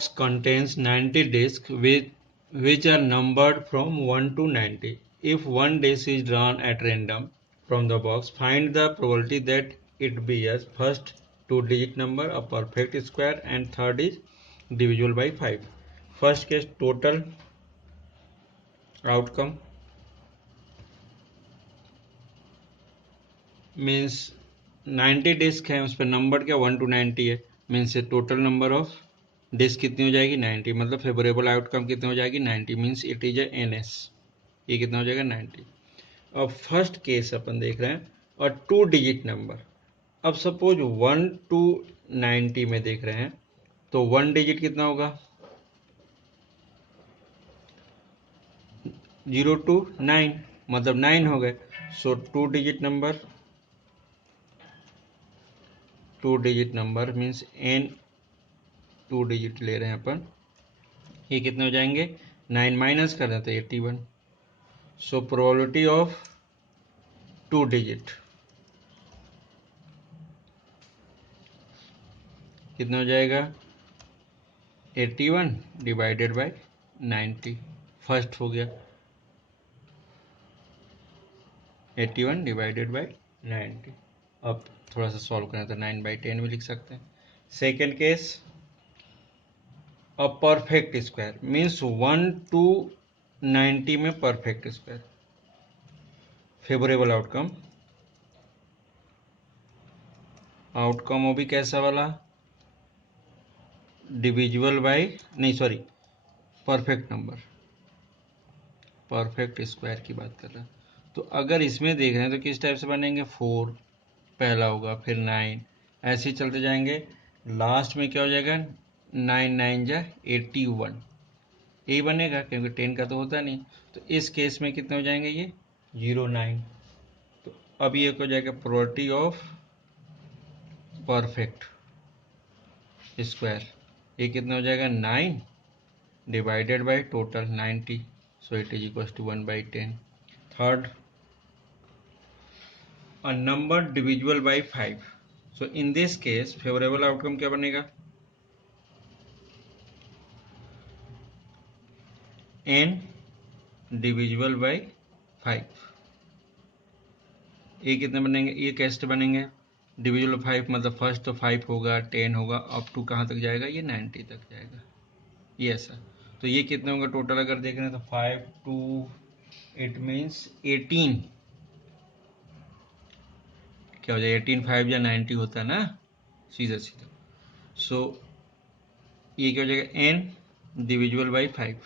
box contains 90 discs which are numbered from 1 to 90. If one disc is drawn at random from the box, find the probability that it be as first two-digit number, a perfect square, and third is divisible by 5. First case total outcome means 90 disc है, उस पर number क्या 1 to 90 है, means total number of disc कितनी हो जाएगी 90, मतलब favourable outcome कितनी हो जाएगी 90, मीन्स इट इज एनएस, ये कितना हो जाएगा 90। अब फर्स्ट केस अपन देख रहे हैं और टू डिजिट नंबर। अब सपोज 1 to 90 में देख रहे हैं तो 1 डिजिट कितना होगा 0 to 9, मतलब 9 हो गए। So two digit number means an two digit ले रहे हैं अपन, ये कितने हो जाएंगे 9 माइनस कर दें तो 81। So probability of two digit कितना हो जाएगा 81 डिवाइडेड बाय 90, फर्स्ट हो गया 81 डिवाइडेड बाय 90। अब थोड़ा सा सॉल्व करें तो 9/10 भी लिख सकते हैं। Second case a perfect square means 1 to 90 में परफेक्ट स्क्वायर, फेवरेबल आउटकम वो भी कैसा वाला divisible by perfect number, perfect square की बात कर रहे हैं। तो अगर इसमें देख रहे हैं तो किस टाइप से बनेंगे 4 पहला होगा, फिर 9, ऐसे ही चलते जाएंगे, लास्ट में क्या हो जाएगा 9 9 जा 81, यही बनेगा क्योंकि 10 का तो होता नहीं। तो इस केस में कितने हो जाएंगे ये 09। तो अब ये हो जाएगा प्रोबेबिलिटी ऑफ परफेक्ट स्क्वायर, ये कितना हो जाएगा 9 divided by total 90, so it is equal to 1/10। Third a number divisible by 5, so in this case favorable outcome क्या बनेगा n divisible by 5, ये कितने बनेंगे, ये कैसे बनेंगे डिविजिबल 5 मतलब फर्स्ट तो 5 होगा 10 होगा अप टू कहाँ तक जाएगा ये 90 तक जाएगा, ये ऐसा। तो ये कितने होंगे टोटल अगर देख रहे हैं तो 5 to 8 मीन्स 18, क्या हो जाएगा 18 5 या 90 होता है ना सीधा सीधा। सो ये क्या हो जाएगा n डिविजिबल बाई 5,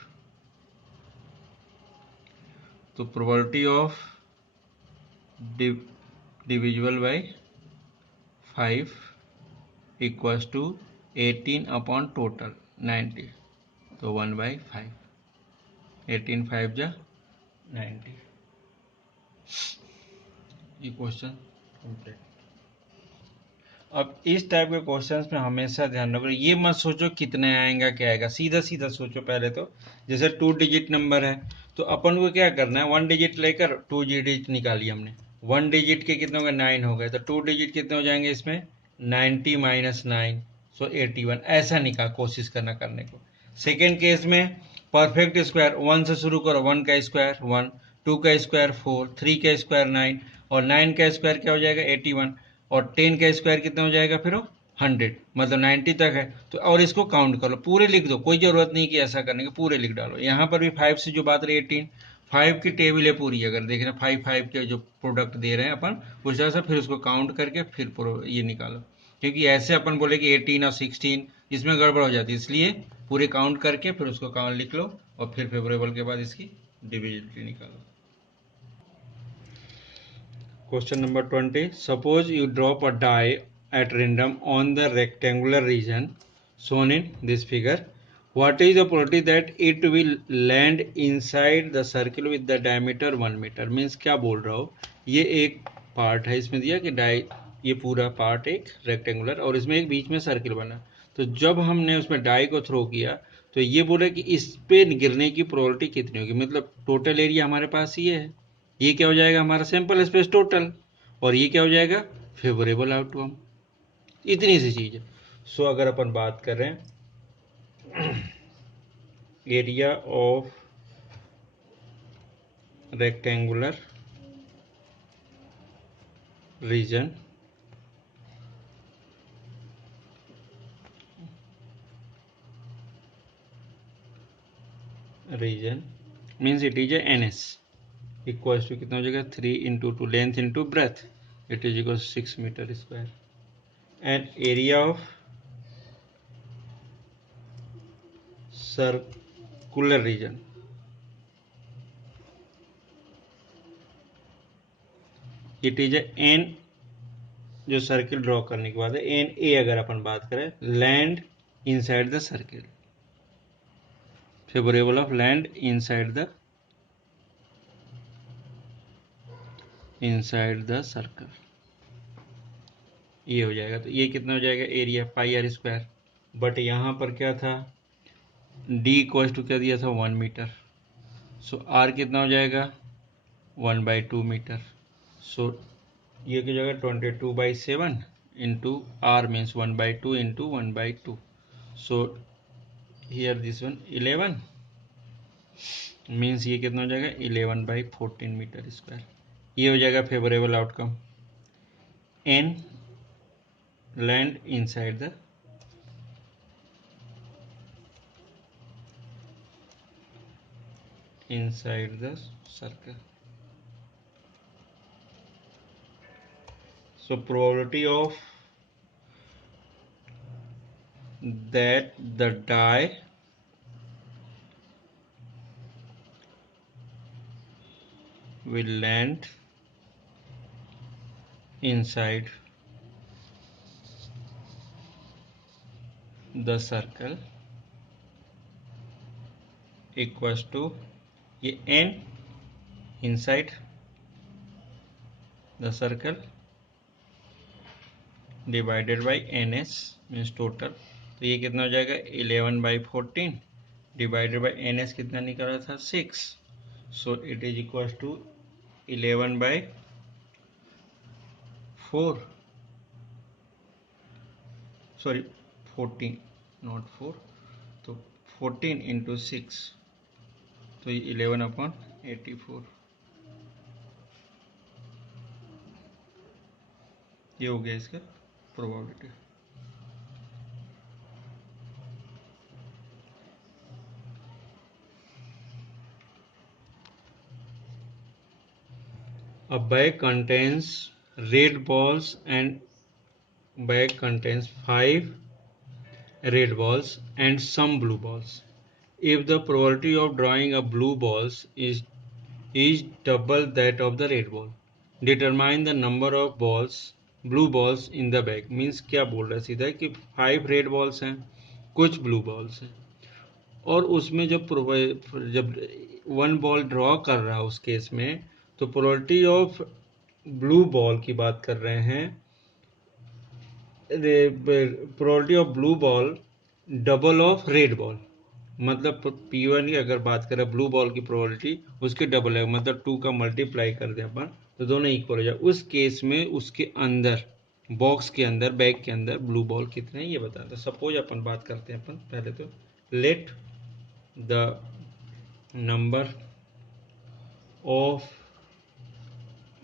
तो probability of divisible by 5 equals to 18 upon total 90, तो 1/5, 18 5 जा 90। ये क्वेश्चन कंप्लीट। अब इस टाइप के क्वेश्चंस में हमेशा ध्यान रखो, ये मत सोचो कितने आएगा क्या आएगा, सीधा सीधा सोचो पहले तो। जैसे 2 डिजिट नंबर है तो अपन को क्या करना है 1 डिजिट लेकर 2 डिजिट निकाली हमने, 1 डिजिट के कितने हो गए 9 हो गए, तो 2 डिजिट कितने हो जाएंगे इसमें 90 माइनस 9, सो 81, ऐसा निकाल कोशिश करना करने को। सेकेंड केस में परफेक्ट स्क्वायर 1 से शुरू करो, 1 का स्क्वायर 1, 2 का स्क्वायर 4, 3 का स्क्वायर 9 और 9 का स्क्वायर क्या हो जाएगा 81 और 10 का स्क्वायर कितना हो जाएगा फिर 100, मतलब 90 तक है। तो और इसको काउंट कर लो, पूरे लिख दो, कोई जरूरत नहीं कि ऐसा करने की, पूरे लिख डालो। यहाँ पर भी 5 से जो बात रही 18, 5 की टेबल है पूरी, अगर देख रहे हैं 5 5 के जो प्रोडक्ट दे रहे हैं अपन उस तरह से फिर उसको काउंट करके फिर ये निकालो, क्योंकि ऐसे अपन बोले कि 18 और 16 इसमें गड़बड़ हो जाती है, इसलिए पूरे काउंट करके फिर उसको काउंट लिख लो और फिर फेवरेबल के बाद इसकी डिविजिबिलिटी निकालो। Question number 20. Suppose you drop a die at random on the rectangular region shown in this figure. What is the probability that it will land inside the circle with the diameter 1 meter? Means क्या बोल रहा हो, ये एक part है इसमें दिया कि डाई, ये पूरा पार्ट एक रेक्टेंगुलर और इसमें एक बीच में सर्किल बना, तो जब हमने उसमें डाई को थ्रो किया तो ये बोला कि इस पे गिरने की प्रोबेबिलिटी कितनी होगी, मतलब टोटल एरिया हमारे पास ये है, ये क्या हो जाएगा हमारा सैंपल स्पेस टोटल, और ये क्या हो जाएगा फेवरेबल आउटकम, इतनी सी चीज है। सो अगर अपन बात करें area of rectangular region means it is a ns equals to कितना हो जाएगा 3 into 2 length into breadth, it is equals 6 meter square, and area of circular region it is a n, जो सर्किल ड्रॉ करने के बाद है N A, अगर अपन बात करें land inside the circle, favourable of land inside the circle, ये हो जाएगा। तो ये कितना हो जाएगा area pi r square, but यहाँ पर क्या था डी इक्वल टू क्या दिया था 1 मीटर, सो आर कितना हो जाएगा 1/2 मीटर, सो ये की जगह 22/7 into r means 1/2 into 1/2, so here this one 11 means ये कितना हो जाएगा 11/14 मीटर स्क्वायर, ये हो जाएगा favourable outcome. An land inside the circle, so probability of that the die will land inside the circle equals to ये n inside the circle divided by ns means total, तो ये कितना हो जाएगा 11/14 divided by ns कितना निकला था 6, so it is equal to 11/4 sorry 14 not 4, तो 14 इंटू 6, तो ये 11/84, ये हो गया इसका probability. A bag contains red balls and bag contains 5 red balls and some blue balls. If the probability of drawing a blue balls is double that of the red ball, determine the number of blue balls in the bag। Means क्या बोल रहा है सीधा कि 5 red balls हैं कुछ blue balls हैं, और उसमें जब 1 बॉल ड्रॉ कर रहा है उस केस में, तो प्रोबेबिलिटी ऑफ ब्लू बॉल की बात कर रहे हैं, probability of blue ball double of red ball, मतलब P1 की अगर बात करें ब्लू बॉल की प्रोबेबिलिटी उसके डबल है, मतलब 2 का मल्टीप्लाई कर दें अपन तो दोनों इक्वल हो जाए, उस केस में उसके अंदर बॉक्स के अंदर बैग के अंदर ब्लू बॉल कितने हैं ये बताते हैं। सपोज अपन बात करते हैं अपन पहले तो let the number of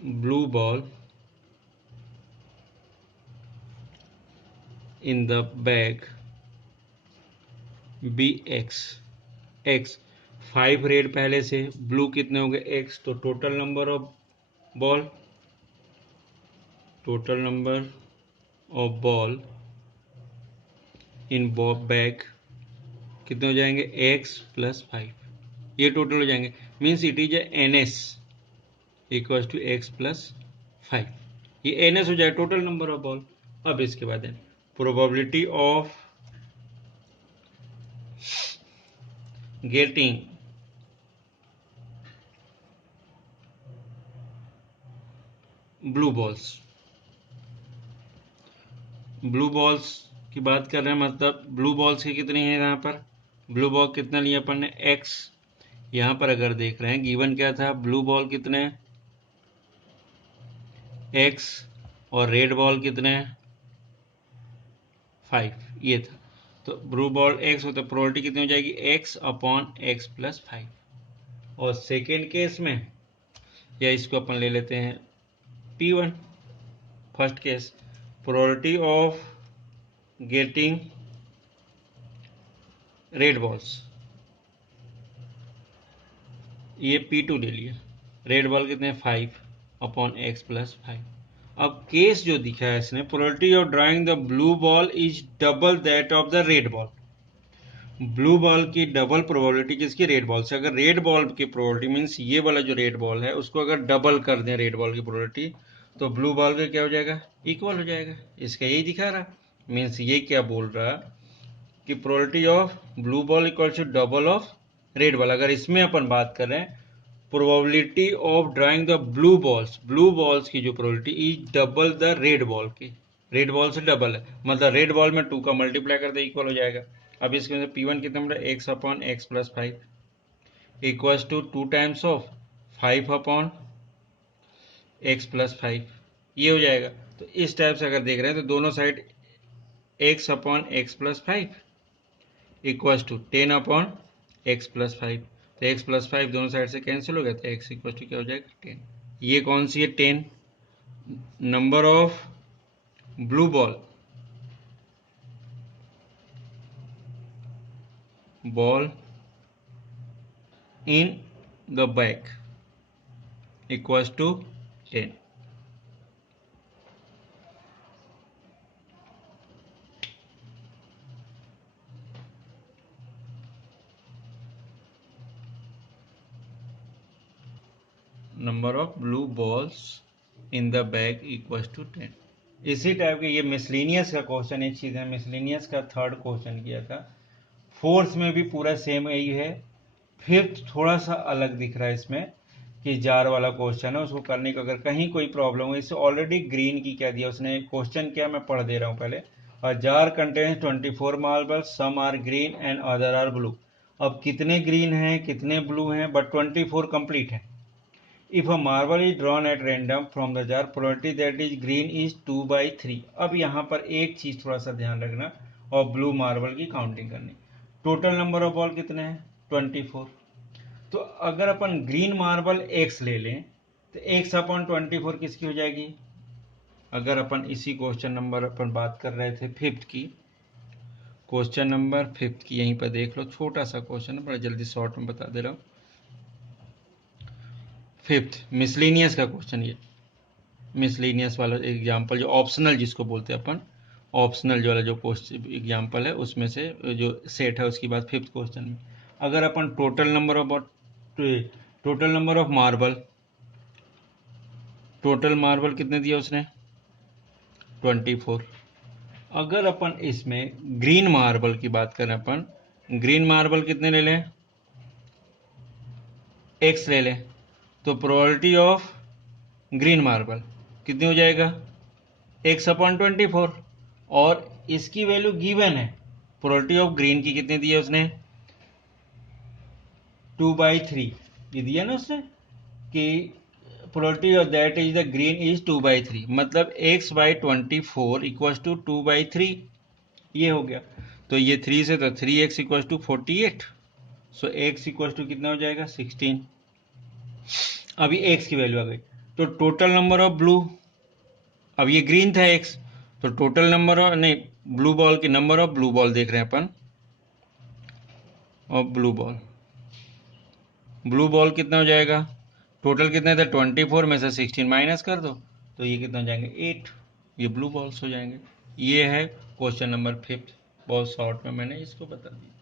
blue ball in the bag be x, 5 red पहले से, ब्लू कितने हो गए x, तो total number of ball in bag कितने हो जाएंगे x + 5, ये टोटल हो जाएंगे, means it is ns equal to x + 5, ये ns हो जाए टोटल नंबर ऑफ बॉल। अब इसके बाद है probability of getting blue balls की बात कर रहे हैं, मतलब ब्लू बॉल्स की कितनी है यहाँ पर, ब्लू बॉल कितना लिया अपन ने x, यहाँ पर अगर देख रहे हैं गिवन क्या था ब्लू बॉल कितने x और रेड बॉल कितने 5, ये था, तो ब्लू बॉल x हो तो प्रोबेबिलिटी कितनी हो जाएगी x/x+5। और सेकेंड केस में, या इसको अपन ले लेते हैं P1, first case, probability of getting red balls, ये P2 ले लिया। रेड बॉल कितने 5/x+5। अब केस जो दिखा है इसने, probability of drawing the blue ball is double that of the red ball. Blue ball की डबल प्रोबेबिलिटी किसकी, रेड बॉल से। अगर रेड बॉल की प्रोबेबिलिटी मीन्स ये वाला जो रेड बॉल है उसको अगर डबल कर दें रेड बॉल की प्रोबेबिलिटी, तो ब्लू बॉल का क्या हो जाएगा, इक्वल हो जाएगा। इसका यही दिखा रहा, मीन्स ये क्या बोल रहा कि probability of blue ball equal to double of red ball. अगर इसमें अपन बात करें, probability of drawing the blue balls की जो probability is double the red ball की, रेड बॉल से डबल है, मतलब रेड बॉल में 2 का मल्टीप्लाई कर दे इक्वल हो जाएगा। अब इसके अंदर P1 कितना मिला, x/x+5 equals to 2 times of 5/x+5, ये हो जाएगा। तो इस टाइप से अगर देख रहे हैं तो दोनों side x/x+5 equals to 10/x+5, तो x+5 दोनों साइड से कैंसिल हो गया, तो x इक्वल टू क्या हो जाएगा 10। ये कौन सी है 10, number of blue ball in the bag equals to 10। Number of blue balls in the bag equals to 10। इसी टाइप के ये मिसलिनियस का क्वेश्चन एक चीज है, मिसलिनियस का थर्ड क्वेश्चन किया था। फोर्थ में भी पूरा सेम यही है, फिफ्थ थोड़ा सा अलग दिख रहा है इसमें, कि जार वाला क्वेश्चन है उसको करने का अगर कहीं कोई प्रॉब्लम हो, इससे ऑलरेडी ग्रीन की क्या दिया उसने क्वेश्चन, क्या मैं पढ़ दे रहा हूँ पहले। और jar contains 24 marble, some are green and other are blue. अब कितने ग्रीन हैं कितने ब्लू हैं, बट 24 कंप्लीट है। If a marble is drawn at random from the jar, probability that is green is 2/3। अब यहाँ पर एक चीज थोड़ा सा ध्यान रखना, और ब्लू मार्बल की काउंटिंग करनी। टोटल नंबर ऑफ बॉल कितने हैं 24। तो अगर अपन ग्रीन मार्बल x ले लें तो x/24 किसकी हो जाएगी। अगर अपन इसी क्वेश्चन नंबर अपन बात कर रहे थे फिफ्थ की, क्वेश्चन नंबर फिफ्थ की यहीं पर देख लो, छोटा सा क्वेश्चन है, बड़ा जल्दी शॉर्ट में बता दे रहा हूँ। फिफ्थ मिसलिनियस का क्वेश्चन, ये मिसलिनियस वाला एग्जाम्पल जो ऑप्शनल जिसको बोलते हैं अपन, ऑप्शनल जो वाला जो क्वेश्चन एग्जाम्पल है उसमें से जो सेट है उसकी बात फिफ्थ क्वेश्चन में। अगर अपन टोटल नंबर ऑफ मार्बल कितने दिया उसने 24। अगर अपन इसमें ग्रीन मार्बल की बात करें, अपन ग्रीन मार्बल कितने ले लें, x ले लें, तो प्रोबेबिलिटी ऑफ ग्रीन मार्बल कितनी हो जाएगा x/24। और इसकी वैल्यू गिवन है, प्रोबेबिलिटी ऑफ ग्रीन की कितनी दी है उसने 2/3, ये दिया ना उसने कि probability of that is the green is 2/3, मतलब x/24 इक्वल्स टू 2/3, ये हो गया। तो ये 3 से तो 3x इक्वल्स टू 48, सो x इक्वल्स टू कितना हो जाएगा 16। अभी x की वैल्यू आ गई, तो टोटल नंबर ऑफ ब्लू, अब ये ग्रीन था x, तो टोटल नंबर ऑफ, नहीं, ब्लू बॉल की नंबर ऑफ ब्लू बॉल देख रहे हैं अपन, और ब्लू बॉल कितना हो जाएगा, टोटल कितने थे 24 में से 16 माइनस कर दो, तो ये कितना हो जाएंगे 8, ये ब्लू बॉल्स हो जाएंगे। ये है क्वेश्चन नंबर फिफ्थ, बहुत शॉर्ट में मैंने इसको बता दिया।